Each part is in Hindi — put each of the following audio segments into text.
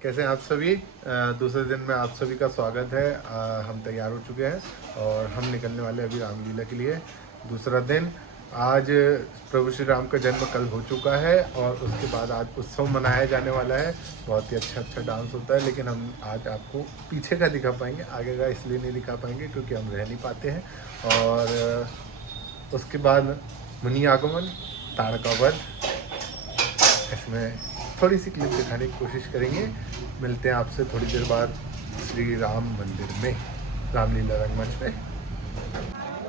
कैसे हैं आप सभी। दूसरे दिन में आप सभी का स्वागत है। हम तैयार हो चुके हैं और हम निकलने वाले अभी रामलीला के लिए। दूसरा दिन आज प्रभु श्री राम का जन्म कल हो चुका है और उसके बाद आज उत्सव मनाया जाने वाला है। बहुत ही अच्छा डांस होता है, लेकिन हम आज आपको पीछे का दिखा पाएंगे, आगे का इसलिए नहीं दिखा पाएंगे क्योंकि हम रह नहीं पाते हैं। और उसके बाद मुनि आगमन, ताड़का वध, इसमें थोड़ी सी क्लिप दिखाने की कोशिश करेंगे। मिलते हैं आपसे थोड़ी देर बाद श्री राम मंदिर में, रामलीला रंगमंच पे।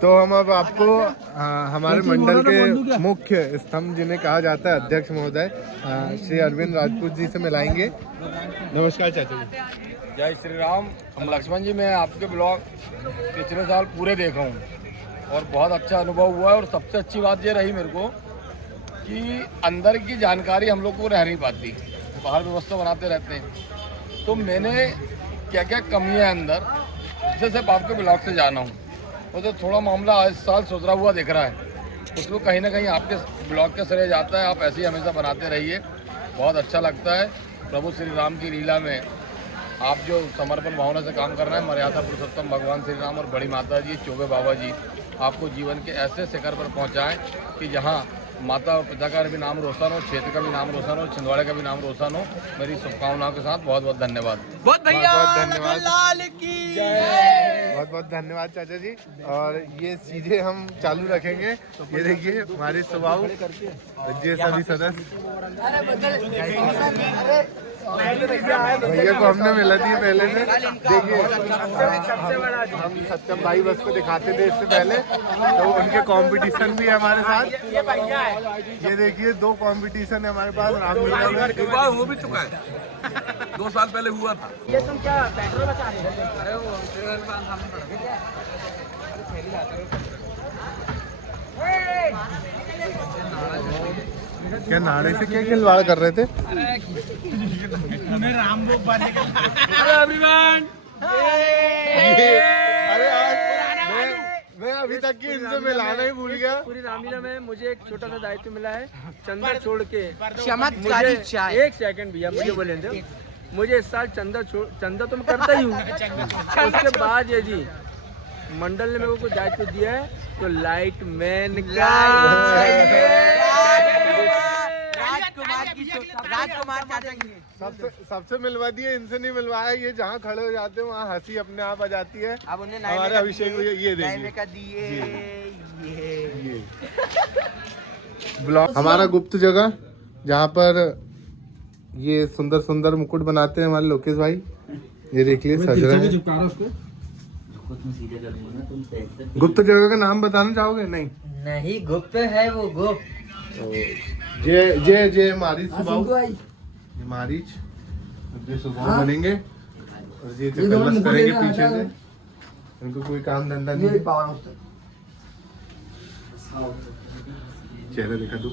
तो हम अब आपको हमारे मंडल के मुख्य स्तंभ जिन्हें कहा जाता है अध्यक्ष महोदय श्री अरविंद राजपूत जी से मिलाएंगे। नमस्कार चाचा जी। जय श्री राम। लक्ष्मण जी, मैं आपके ब्लॉग पिछले साल पूरे देखा हूँ और बहुत अच्छा अनुभव हुआ है। और सबसे अच्छी बात ये रही मेरे को कि अंदर की जानकारी हम लोग को रह नहीं पाती, बाहर व्यवस्था बनाते रहते हैं। तो मैंने क्या क्या कमियां हैं अंदर, जिससे सिर्फ आपके ब्लॉग से जाना हूँ। वो तो थोड़ा मामला इस साल सुधरा हुआ दिख रहा है, उसको कहीं ना कहीं आपके ब्लॉग के श्रेय जाता है। आप ऐसे ही हमेशा बनाते रहिए, बहुत अच्छा लगता है। प्रभु श्री राम की लीला में आप जो समर्पण भावना से काम कर रहे हैं, मर्यादा पुरुषोत्तम भगवान श्री राम और बड़ी माता जी, चौबे बाबा जी आपको जीवन के ऐसे शिखर पर पहुंचाएं कि जहां माता और पिता का भी नाम रोशन हो, क्षेत्र का भी नाम रोशन हो, छिंदवाड़े का भी नाम रोशन हो। मेरी शुभकामनाओं के साथ बहुत बहुत धन्यवाद। बहुत धन्यवाद, बहुत बहुत धन्यवाद चाचा जी। और ये सीधे हम चालू रखेंगे। ये देखिए हमारे स्वभाव ये सभी सदस्य, भैया को हमने मिला थी पहले से। देखिए हम सत्यम भाई बस को दिखाते थे इससे पहले, तो उनके कंपटीशन भी है हमारे साथ। ये देखिए 2 कंपटीशन है हमारे पास रामलीला में। हो भी चुका है, 2 साल पहले हुआ था। ये तुम क्या पेट्रोल बचा रहे हो? अरे वो क्या नाड़े से क्या खिलवाड़ कर रहे थे? अरे मैं अभी तक की इनसे मिलाना ही भूल गया। पूरी रामलीला में मुझे एक छोटा सा दायित्व मिला है, चंदा छोड़ के। चमत्कारी चाय। एक सेकंड भैया, मुझे बोले दो। मुझे इस साल चंदा तो मैं करता ही हूँ। उसके बाद यदि मंडल ने मेरे को कुछ दायित्व दिया है तो लाइट मैन का राजकुमार चाचा की सबसे मिलवा दिए, इनसे नहीं मिलवाया। ये जहाँ खड़े हो जाते हैं वहाँ हंसी अपने आप आ जाती है। अब उन्हें हमारे अभिषेक ये देखिए ये ब्लॉग हमारा गुप्त जगह, जहाँ पर ये सुंदर सुंदर मुकुट बनाते हैं हमारे लोकेश भाई। ये देखिए सज रहा है। गुप्त जगह का नाम बताना चाहोगे? नहीं, गुप्त है वो, गुप्त। जय जय जय मारीच सुबह, ये मारीच जो सुबह बनेंगे और ये कलश करेंगे पीछे से। इनको कोई काम धंधा नहीं, चेहरा दिखा दो।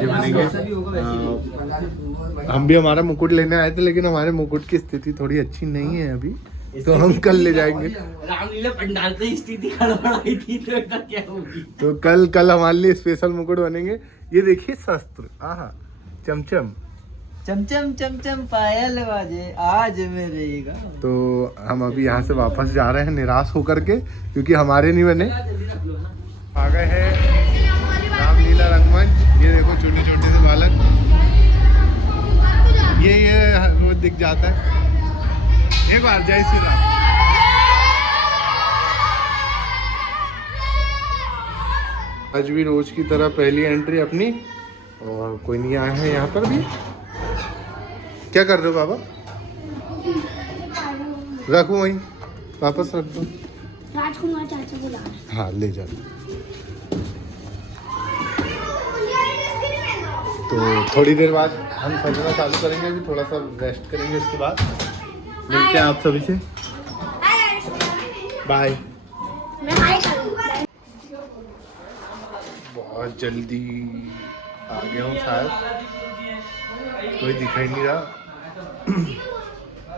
ये बनेंगे। हम भी हमारा मुकुट लेने आए थे, लेकिन हमारे मुकुट की स्थिति थोड़ी अच्छी नहीं है अभी, तो हम कल ले जाएंगे। रामलीला पंडाल से स्थिति गड़बड़ाई थी तो क्या होगी? तो कल हमारे लिए स्पेशल मुकुट बनेंगे। ये देखिए शस्त्र, आहा, चमचम चमचम चमचम पायल बाजे आज मेरे गाँव। तो हम अभी यहाँ से वापस जा रहे हैं निराश होकर के, क्योंकि हमारे नहीं बने। आ गए हैं रामलीला रंगमंच। ये देखो छोटे छोटे से बालक, ये रोज दिख जाता है। एक बार जय श्री राम। आज भी रोज की तरह पहली एंट्री अपनी, और कोई नहीं आया है यहाँ पर भी। क्या कर रहे हो बाबा? रखो वहीं, वापस रख दो। राजकुमार चाचा बुला रहे हैं। हाँ ले जा। तो थोड़ी देर बाद हम सजना चालू करेंगे, अभी थोड़ा सा रेस्ट करेंगे, उसके बाद मिलते हैं आप सभी से। बाय। बहुत जल्दी आ गया हूँ शायद, कोई दिखाई नहीं रहा।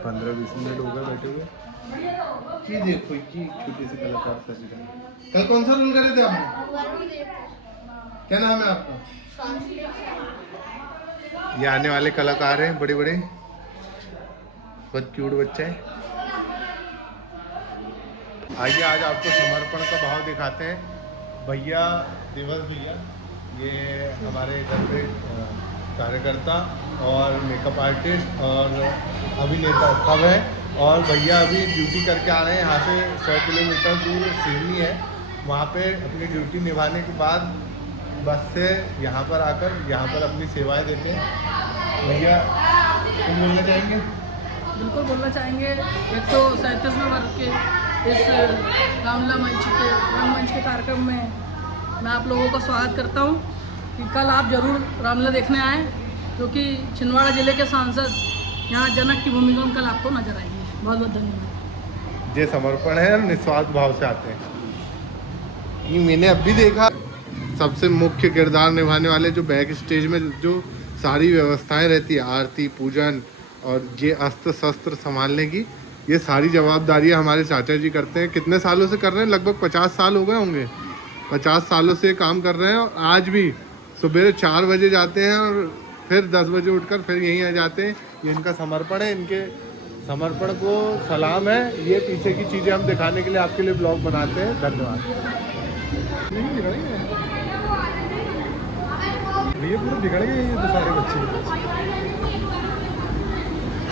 15-20 मिनट हो गए बैठे हुए। ये देखो ये छोटे से कलाकार सज रहे हैं। कल कौन सा रोल करे थे आपने? क्या नाम है आपका? ये आने वाले कलाकार हैं बड़े बड़े। बहुत क्यूट बच्चे हैं। आइए आज आपको समर्पण का भाव दिखाते हैं। भैया दिवस भैया, ये हमारे घर पे कार्यकर्ता और मेकअप आर्टिस्ट और अभिनेता सब है। और भैया अभी ड्यूटी करके आ रहे हैं यहाँ से 100 किलोमीटर दूर सिवनी है। वहाँ पे अपनी ड्यूटी निभाने के बाद बस से यहाँ पर आकर यहाँ पर अपनी सेवाएं देते हैं। भैया तुम बोलना चाहेंगे? बिल्कुल बोलना चाहेंगे। 137वें वर्ग के इस रामलीला मंच के कार्यक्रम में मैं आप लोगों का स्वागत करता हूं कि कल आप जरूर रामलीला देखने आएँ, क्योंकि छिंदवाड़ा ज़िले के सांसद यहाँ जनक की भूमिका में कल आपको नजर आएंगे। बहुत बहुत धन्यवाद। ये समर्पण है और निस्वार्थ भाव से आते हैं। ये मैंने अभी देखा, सबसे मुख्य किरदार निभाने वाले जो बैक स्टेज में जो सारी व्यवस्थाएं रहती है, आरती पूजन और ये अस्त्र शस्त्र संभालने की, ये सारी जवाबदारियां हमारे चाचा जी करते हैं। कितने सालों से कर रहे हैं? लगभग 50 साल हो गए होंगे। 50 सालों से काम कर रहे हैं और आज भी सुबह 4 बजे जाते हैं और फिर 10 बजे उठकर फिर यहीं आ जाते हैं। ये इनका समर्पण है, इनके समर्पण को सलाम है। ये पीछे की चीज़ें हम दिखाने के लिए आपके लिए ब्लॉग बनाते हैं। धन्यवाद। ये पूरे बिगड़ गए ये तो सारे बच्चे।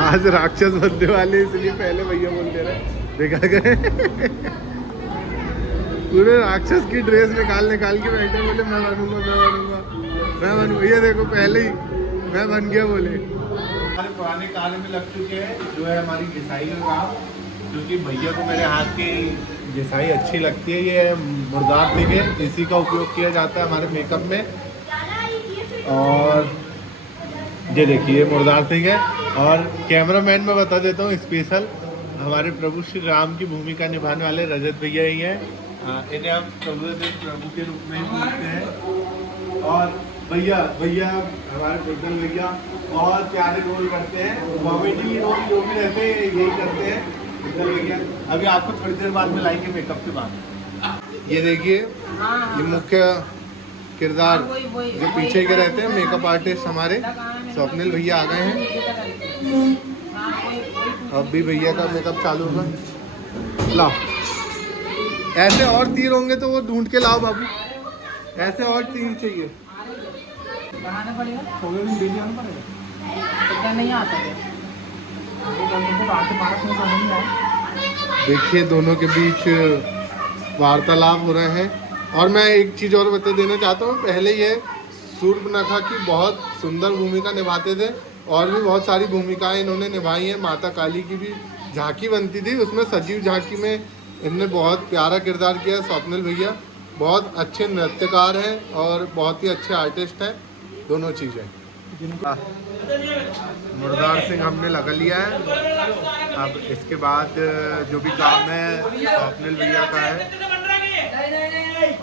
आज राक्षस बनने वाले, इसलिए पहले भैया बोल दे रहे बिगड़ गए। पूरे राक्षस की ड्रेस निकाल के बैठे, बोले मैं बनूंगा। ये देखो पहले ही मैं बन गया बोले। हमारे पुराने कार्य में लग चुके हैं जो है हमारी घिसाई का काम, क्योंकि भैया को मेरे हाथ की घिसाई अच्छी लगती है। ये मुर्दार सिंह है, इसी का उपयोग किया जाता है हमारे मेकअप में। और ये देखिए मुर्दार सिंह है। और कैमरामैन मैं बता देता हूँ, स्पेशल हमारे प्रभु श्री राम की भूमिका निभाने वाले रजत भैया ही हैं। इन्हें हम प्रभु के रूप में ही पूछते हैं। और भैया हमारे प्रज्वल भैया बहुत प्यारे रोल करते हैं, कॉमेडी रोल जो भी रहते हैं यही करते हैं प्रज्वल भैया। अभी आपको थोड़ी देर बाद में लाएंगे मेकअप के बाद। ये देखिए ये मुख्य किरदार जो पीछे के रहते हैं मेकअप आर्टिस्ट हमारे स्वप्निल भैया आ गए हैं। अब भी भैया का मेकअप चालू होगा। लाओ ऐसे और तीर होंगे तो वो ढूंढ के लाओ बाबू, ऐसे और तीर चाहिए। बनाना पड़ेगा, थोड़े दिन डेली आना पड़ेगा, तो नहीं आता है। देखिए दोनों के बीच वार्तालाप हो रहे हैं। और मैं एक चीज़ और बता देना चाहता हूँ, पहले ये सूर्पनखा की बहुत सुंदर भूमिका निभाते थे और भी बहुत सारी भूमिकाएं इन्होंने निभाई हैं। माता काली की भी झांकी बनती थी, उसमें सजीव झांकी में इनने बहुत प्यारा किरदार किया है। स्वप्निल भैया बहुत अच्छे नृत्यकार हैं और बहुत ही अच्छे आर्टिस्ट हैं, दोनों चीज़ें। मुर्दार सिंह हमने लगा लिया है। अब इसके बाद जो भी काम है स्वप्निल भैया का है।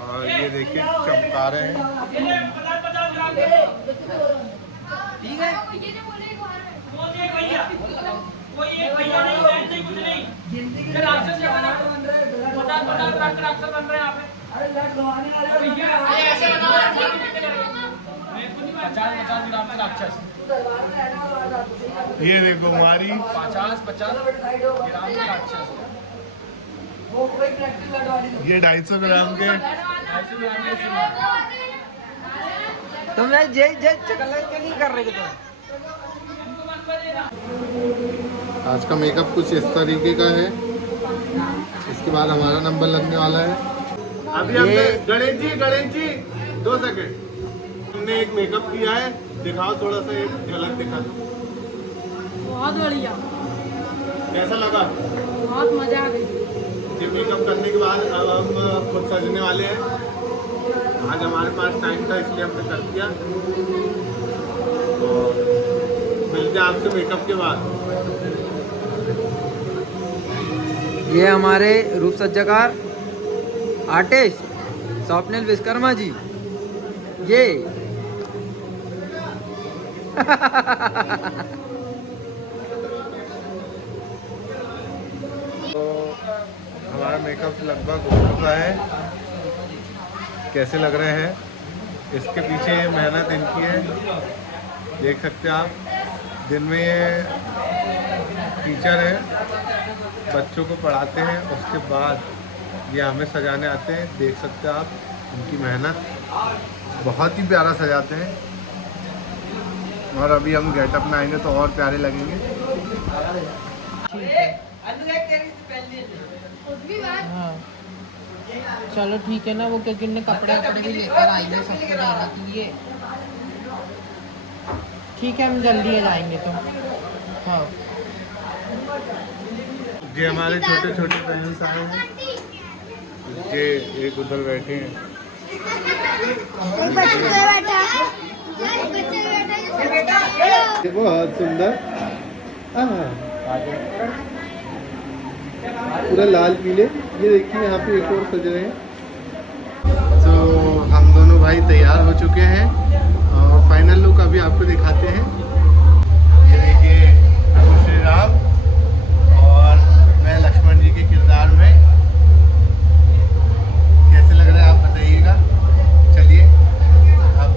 और ये देखिए चमका रहे हैं। ठीक है, ये देखो हमारी 50 ये 250 ग्राम के तुम जे कलर के नहीं कर रहे तुम। आज का मेकअप कुछ इस तरीके का है। इसके बाद हमारा नंबर लगने वाला है। अभी हमने गणेश जी 2 सेकंड हमने एक मेकअप किया है, दिखाओ थोड़ा सा, एक झलक दिखा दो। बहुत बढ़िया, कैसा लगा? बहुत मजा आ गई। ये मेकअप करने के बाद अब हम खुद सजने वाले हैं। आज हमारे पास टाइम था इसलिए हमने कर दिया। तो मिलते हैं आपसे मेकअप के बाद। ये हमारे रूप सज्जाकार आर्टिस्ट स्वप्निल विश्वकर्मा जी। ये तो हमारा मेकअप लगभग हो चुका है। कैसे लग रहे हैं? इसके पीछे मेहनत इनकी है, देख सकते हैं आप। दिन में ये टीचर हैं, बच्चों को पढ़ाते हैं, उसके बाद ये हमें सजाने आते हैं। देख सकते हैं आप उनकी मेहनत, बहुत ही प्यारा सजाते हैं। और अभी हम गेटअप में आएंगे तो और प्यारे लगेंगे। हाँ चलो ठीक है ना, वो क्योंकि उन्हें कपड़े वपड़े भी लेकर आएंगे सबको देने के लिए। ठीक है हम जल्दी आ जाएंगे तो। हाँ ये हमारे छोटे छोटे बहन आए हैं, ये एक उधर बैठे हैं। बहुत सुंदर, पूरा लाल पीले। ये देखिए यहाँ पे एक और सज रहे हैं। तो हम दोनों भाई तैयार हो चुके हैं और फाइनल लुक अभी आपको दिखाते हैं। ये देखिए प्रभु श्री राम और मैं लक्ष्मण जी के किरदार में। कैसे लग रहा है आप बताइएगा। चलिए अब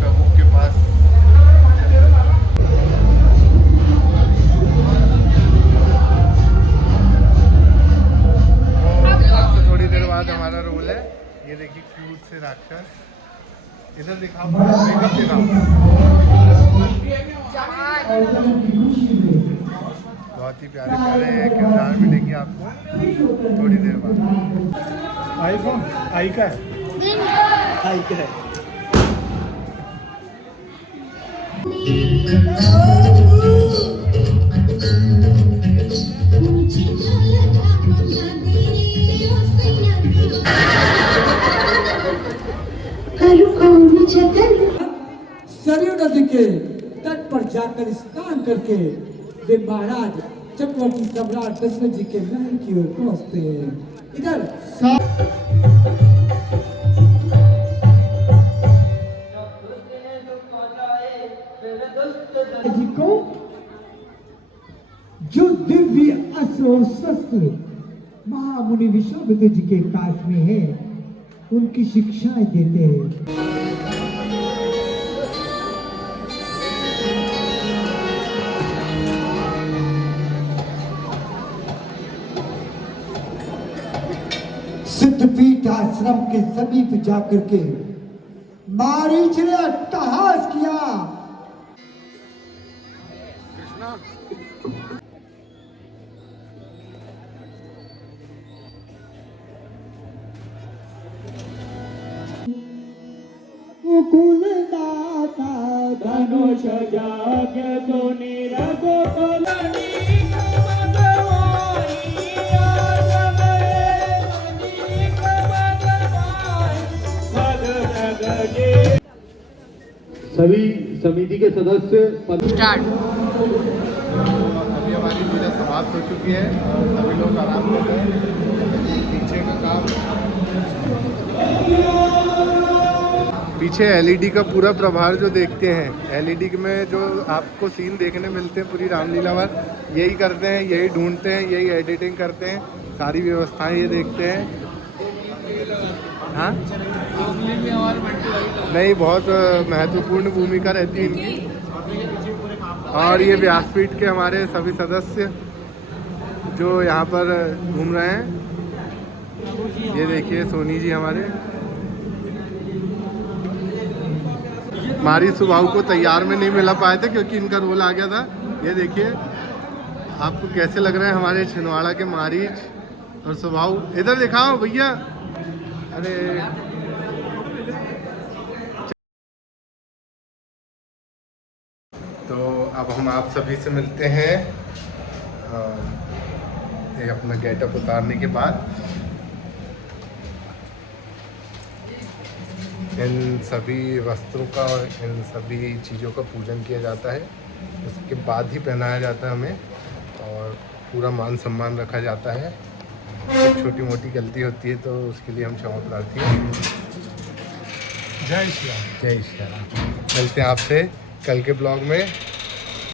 प्रभु के पास थोड़ी देर बाद हमारा रोल है। ये देखिए क्यूट से राक्षस। इधर दिखाओ, मेकअप दिखाओ। बहुत ही प्यारे प्यारे किरदार मिलेंगे आपको थोड़ी देर बाद। आई कौन? आई का है? आई का है। सरयू नदी के तट पर जाकर स्नान करके वे महाराज चक्रवर्ती सम्राट दशरथ जी के महल की ओर पहुंचते हैं। इधर जी को जो दिव्य अस्त्र शस्त्र महामुनि विश्वामित्र जी के पास में है, उनकी शिक्षाएं देते हैं। सिद्धपीठ आश्रम के समीप जाकर के मारीच ने अट्टहास किया। कुल दाता धनुष जाग्य सोनी रघु कलनी सभी समिति के सदस्य स्टार्ट। अभी हमारी पूजा समाप्त हो चुकी है और सभी लोग आराम कर रहे हैं। पीछे का काम, पीछे एलईडी का पूरा प्रभार जो देखते हैं, एलईडी में जो आपको सीन देखने मिलते हैं पूरी रामलीला पर, यही करते हैं, यही ढूंढते हैं, यही एडिटिंग करते हैं, सारी व्यवस्थाएं ये देखते हैं। हाँ नहीं, बहुत महत्वपूर्ण भूमिका रहती है इनकी। और ये व्यासपीठ के हमारे सभी सदस्य जो यहाँ पर घूम रहे हैं। ये देखिए सोनी जी हमारे। हमारी सुबह को तैयार में नहीं मिला पाए थे क्योंकि इनका रोल आ गया था। ये देखिए आपको कैसे लग रहे हैं हमारे छिंदवाड़ा के मारीच और स्वभाव। इधर दिखाओ भैया। अरे तो अब हम आप सभी से मिलते हैं ये अपना गेटअप उतारने के बाद। इन सभी वस्त्रों का और इन सभी चीज़ों का पूजन किया जाता है, उसके बाद ही पहनाया जाता है हमें और पूरा मान सम्मान रखा जाता है। छोटी मोटी गलती होती है तो उसके लिए हम क्षमा प्रार्थी हैं। जय श्री राम। जय श्री राम। मिलते हैं आपसे कल के ब्लॉग में।